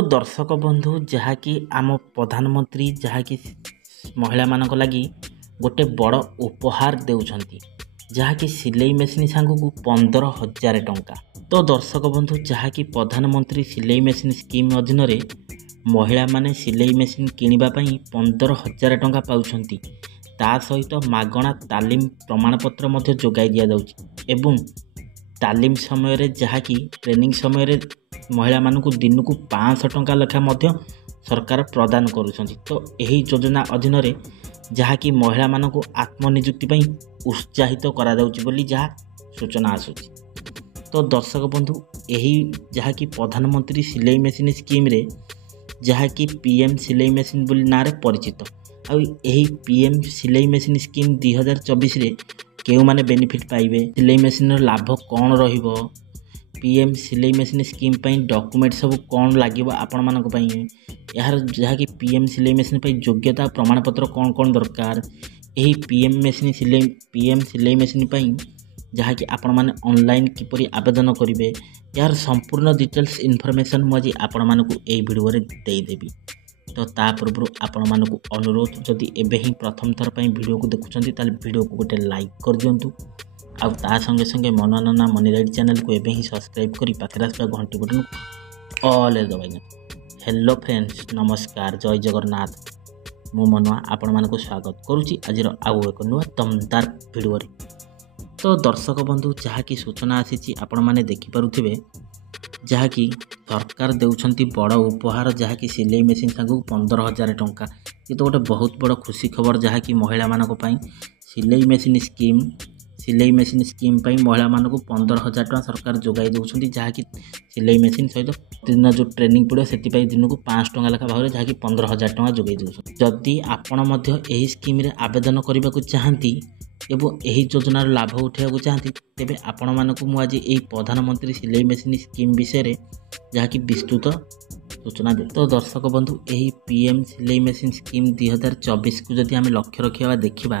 तो दर्शक बंधु जहाँकि आम प्रधानमंत्री जहाँकि महिला मानक लगी गोटे बड़ उपहार देउछंती जहाँकि सिलाई मेसिन सांगू 15,000 टंका। तो दर्शक बंधु जहाँकि प्रधानमंत्री सिलाई मेसिन स्कीम अधीन महिला माने सिलाई मेसिन किनिबा पई 15,000 टंका पाउछंती। ता सहित मागणा तालीम प्रमाणपत्र मध्य जोगाई दिया जाउछि एवं तालीम समय रे जहाँकि ट्रेनिंग समय रे महिला मानकु दिन को 500 टंका लेखा मध्य सरकार प्रदान करुछंती। तो यही योजना अधीन रे जहाँकि महिला मानकु आत्मनियुक्ति पई उत्साहित करा जाउछि बोली जहाँ सूचना आसुछि। तो दर्शक बंधु यही जहाँकि प्रधानमंत्री सिलाई मेसिन स्कीम रे जहाँकि पीएम सिलाई मेसिन बोली ना रे परिचित आ यही पीएम सिलाई मेसिन स्कीम 2024 रे केउ माने बेनिफिट पाइबे, सिलाई मेसिन लाभ कौन रहिबो, पीएम सिलाई मेसिन स्कीम पई डॉक्यूमेंट सब कौन लागिबो आपण मानक पई, यार जहाँकि पीएम सिलाई मेसिन पई योग्यता प्रमाणपत्र कौन कौन दरकार, यही पीएम सिलाई मेसिन पई जहाँकि आपण माने ऑनलाइन किपरि आवेदन करिवे यार संपूर्ण डिटेल्स इनफॉरमेशन मुझे आपण मानक एई वीडियो रे देई देबी। तो ता पूर्व आपण मानक अनुरोध जदि एबे ही प्रथम थर पई वीडियो को देखुचंती ताले वीडियो को गोटे लाइक कर दियंतु आउ ता संगे संगे मनोनना मनी राइट चैनल को एबे ही सब्सक्राइब करी पाखरे आसबा घंटी बटन ऑल ए दबाइना। हेलो फ्रेंड्स, नमस्कार, जय जगन्नाथ। मु मनवा आपण मानक स्वागत करूची आज आउ एक नुआ दमदार वीडियो रे। तो दर्शक बंधु जहाँकि सूचना आसी आपण माने देखि पारुथिबे जहाँकि सरकार देउछंती बड़ उपहार जहाँकि सिलाई मेसिन सांगू 15,000 टंका। ये तो गोटे बहुत बड़ खुशी खबर जहाँकि महिला मानक पई सिलाई मेसिन स्कीम पई महिला मानक 15,000 टंका सरकार जोगाई देउछंती जहाँकि सिलाई मेसिन सहित दिन जो ट्रेनिंग पड़े से दिन को 500 टंका लेखा भाव जहाँकि 15,000 टंका जोगाई देउछंती। जदि आपण मध्य एही स्कीम रे आवेदन करबा को चाहंती एवं यही योजनार लाभ उठाइବାକୁ चाहती तेबे आपण मानक मु आज एही प्रधानमंत्री सिलाई मेसिन स्कीम विषय रे जहाँकि विस्तृत सूचना दे। तो दर्शक बंधु यही पीएम सिलाई मेसिन स्कीम 2024 को जदि आम लक्ष्य रखा देखा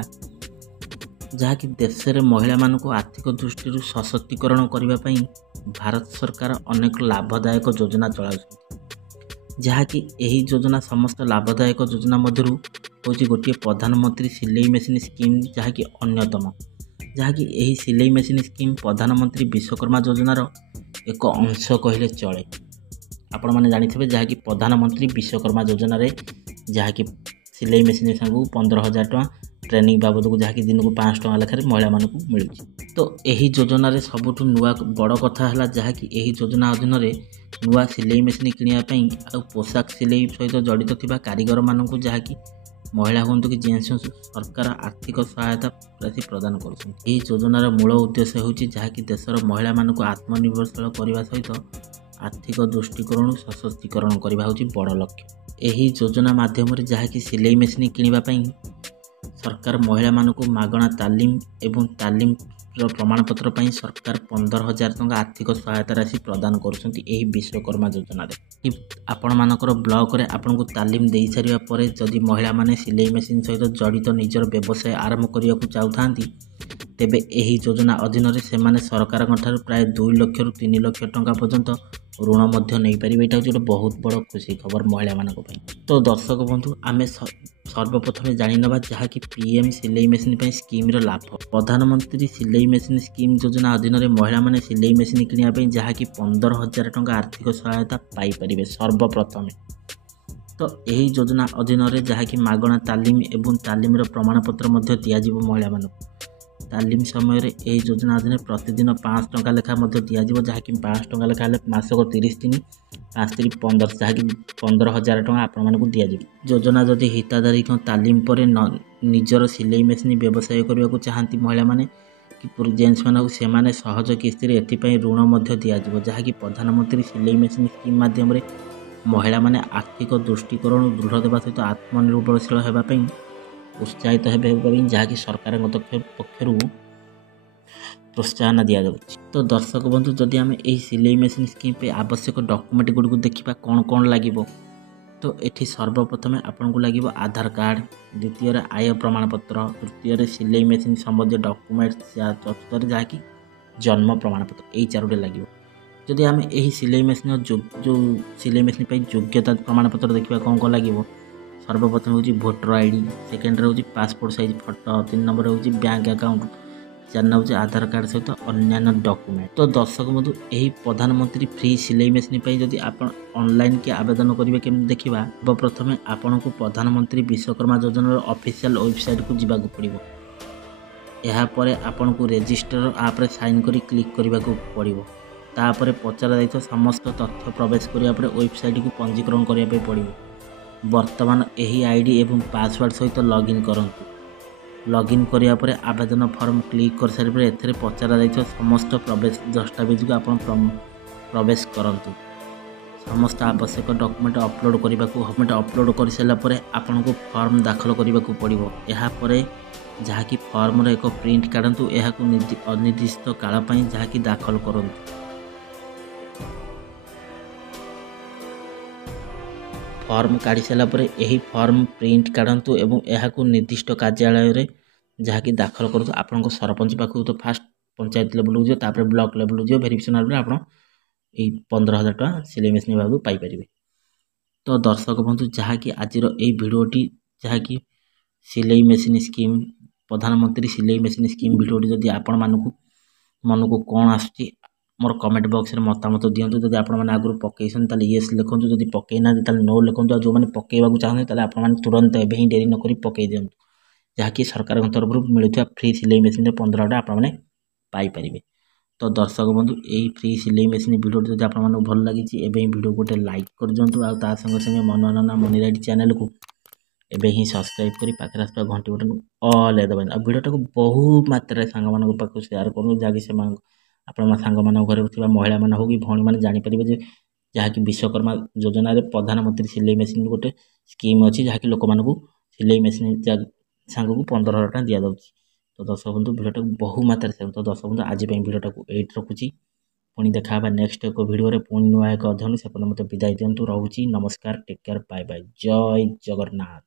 जहाँकि देश में महिला मानक आर्थिक दृष्टि सशक्तिकरण करने भारत सरकार अनेक लाभदायक योजना चलाउछंती जहाँकि यही योजना समस्त लाभदायक योजना मध्यरु होची गोटे प्रधानमंत्री सिलाई मेसिन स्कीम जहाँकि अन्यतम जहाँकि यही सिलाई मेसिन स्कीम प्रधानमंत्री विश्वकर्मा योजनार एक अंश कहले चले। आपण माने जानिथिबे जहाँकि प्रधानमंत्री विश्वकर्मा योजना रे जहाँकि सिलाई मेसिन सांगू 15,000 टंका ट्रेनिंग बाबद को जहाँकि दिन को 500 टंका लेखारे महिला मानक मिलुछि। तो यही योजना रे सबुठु नुआ बड़ कथा हला जहाँकि यही योजना अधीन रे नुआ सिलाई मेसिन किनिया पई आ पोशाक सिलाई सहित जड़ित थिबा कारीगर मानक जहाँकि महिला हूँ कि जेन्स सरकार आर्थिक सहायता राशि प्रदान करछंती। यही योजनार मूल उद्देश्य होछि जहाँकि देशर महिला मानक आत्मनिर्भरशील करने सहित आर्थिक दृष्टिकोण सशक्तिकरण करने होछि बड़ लक्ष्य। यही योजना माध्यम जहाँकि सिलाई मेसिन किनिबा पई सरकार महिला मानक मागणा तालीम एवं तालीम प्रमाणपत्र पई सरकार 15,000 टंका आर्थिक सहायता राशि प्रदान करुछंती एही विश्वकर्मा योजना रे। आपण मानकर ब्लॉक रे आपन को तालीम देई सारिया परे जदि महिला माने सिलाई मेसिन सहित जड़ित निजर व्यवसाय आरंभ करिया को चाहतांती तेबे एही योजना अधीन रे सेमाने सरकार ठार प्राय 2 लाख रु 3 लाख टंका पर्यंत ऋण मध्य नहीं पारिबे। एटा जो बहुत बड़ खुशी खबर महिला मानक पई। तो दर्शक बंधु आमे सर्वप्रथम जानि नबा जहाँकि पीएम सिलाई मेसिन पई स्कीम रो लाभ। प्रधानमंत्री सिलाई मेसिन स्कीम योजना अधीन रे महिला माने सिलाई मेसिन किनिया पई जहाँकि 15,000 टंका आर्थिक सहायता पाई परिबे सर्वप्रथम। तो यही योजना अधीन रे जहाँकि मागणा तालीम एवं तालीम रो प्रमाणपत्र मध्य दिया जिवो महिला मानक। तालीम समय रे एही योजना अधीन प्रतिदिन 500 टंका लेखा मध्य दिया जिवो जहाँकि 500 टंका लेखा हेले मासक 30 दिन 5 3 15 जहाँकि 15,000 टंका आपण मानकु दिया जिवो। योजना जदि हिताधारी तालीम पर निजर सिलाई मेसिन व्यवसाय करने को चाहती महिला माने कि जेन्स मानक से माने सहज किस्ती एथिपाई ऋण मध्य दिया जिवो जहाँकि प्रधानमंत्री सिलाई मेसिन स्कीम माध्यम रे महिला माने आर्थिक दृष्टिकोण दृढ़ देवा सहित आत्मनिर्भरशील होगा उत्साहित होगा जहाँकि सरकार पक्षर प्रोत्साहन दि जाउछि। तो दर्शक बंधु जदि आम यही सिलाई मेसिन स्कीम पे आवश्यक डॉक्यूमेंट गुड़ देखा कौन कौन लगे तो ये सर्वप्रथम आपन को लगे आधार कार्ड, द्वितीय आय प्रमाणपत्र, तृतीय सिलाई मेसिन संबंधी डॉक्यूमेंट, चतुर्थ जहाँकि जन्म प्रमाणपत्र यही 4टे लगे। जदि आम यही सिलाई मेसीन जो सिलाई मेसीन योग्यता प्रमाणपत्र देखा कौन कौन लगे सर्वप्रथम हूँ भोटर आईडी, सेकेंड हूँ पासपोर्ट साइज फोटो, 3 नंबर हूँ बैंक अकाउंट, 4 नंबर हूँ आधार कार्ड सहित अन्य डॉक्यूमेंट। तो दर्शक बंधु यही प्रधानमंत्री फ्री सिलाई मेसीन जदि आप ऑनलाइन के आवेदन करेंगे केमती देखा सर्वप्रथम आपन को प्रधानमंत्री विश्वकर्मा योजनार ऑफिशियल वेबसाइट को जावाक पड़ो। यापर आपन को रजिस्टर आप साइन कर क्लिक करने को पड़ो। तापर पचरा जाइए समस्त तथ्य प्रवेश करने वेबसाइट को पंजीकरण करने पड़ो। वर्तमान यही आईडी एवं पासवर्ड सहित लॉगिन करूँ। लॉगिन करिया परे आवेदन फॉर्म क्लिक कर सारे एथे पचरा जाइए समस्त प्रवेश दस्तावेज को आप प्रवेश करंतु। समस्त आवश्यक डॉक्यूमेंट अपलोड करने को अपलोड कर सारापर आपन को फॉर्म दाखल करने को पड़ो। यापर जहाँकि फॉर्म एक प्रिंट काढ़ु यह अनिर्दिष्ट काल जहाँकि दाखल करूँ। फॉर्म काढ़ी सारापर यही फॉर्म प्रिंट काढ़ु एवं यह निर्दिष्ट कार्यालय जहाँकि दाखल करूँ। आपण सरपंच पाखु तो फास्ट पंचायत लेवल को तापर ब्लॉक लेवल को वेरिफिकेशन आप 15,000 टका सिलाई मेसीन बाबू पाइपर। तो दर्शक बंधु जहाँकि आज भिडियोटी जहाँकि सिलाई मेसीन स्कीम प्रधानमंत्री सिलाई मेसीन स्कीम भिडियोटी जदि आपण मानक मन को कौन आसुची मोर कमेंट बॉक्स में मतामत दिंतु। जब आपने आगुरी पकईसन येस लिखुँ, जब पकईना नो लिखुँ। जो मैंने पकईवा चाहते आप तुरंत एवं ही डेरी नक पकई दिंतु जहाँकि सरकार तरफ मिलूँ फ्री सिलाई मेसीन 15टा आपने पाइपर। तो दर्शक बंधु यही फ्री सिलाई मेसीन भिडियो जब आप भल लगी एवं भिडियो गोटे लाइक कर दिंतु। आ संगे संगे मनोरंजन मनी राइट चैनल को एवं ही सब्सक्राइब कर पाखे आसपा घंटी बटन ऑल दबा। आ भिडियोटा को बहु मात्रा सांग पाक सेयार करूँ जहाँकि से आपण सांग घर थी महिला मान हो कि भौणी मैंने जानीपर जहाँकि विश्वकर्मा योजना प्रधानमंत्री सिलाई मेसीन गोटे स्कीम अच्छी जहाँकि लोक मानू सिलाई मेसीन सांग को 15,000 टका दि जाऊँगी। तो दर्शक बंधु भिडियोटा बहु मात्रा से तो दर्शक बंधु आज भिडियोटा को एट रखुची। पुणी देखा नेक्स्ट एक भिडियो पुणी नुआ एक अध्ययन से मत विदाय दिंतु। रोची नमस्कार, टेक केयर, बाय बाय, जय जगन्नाथ।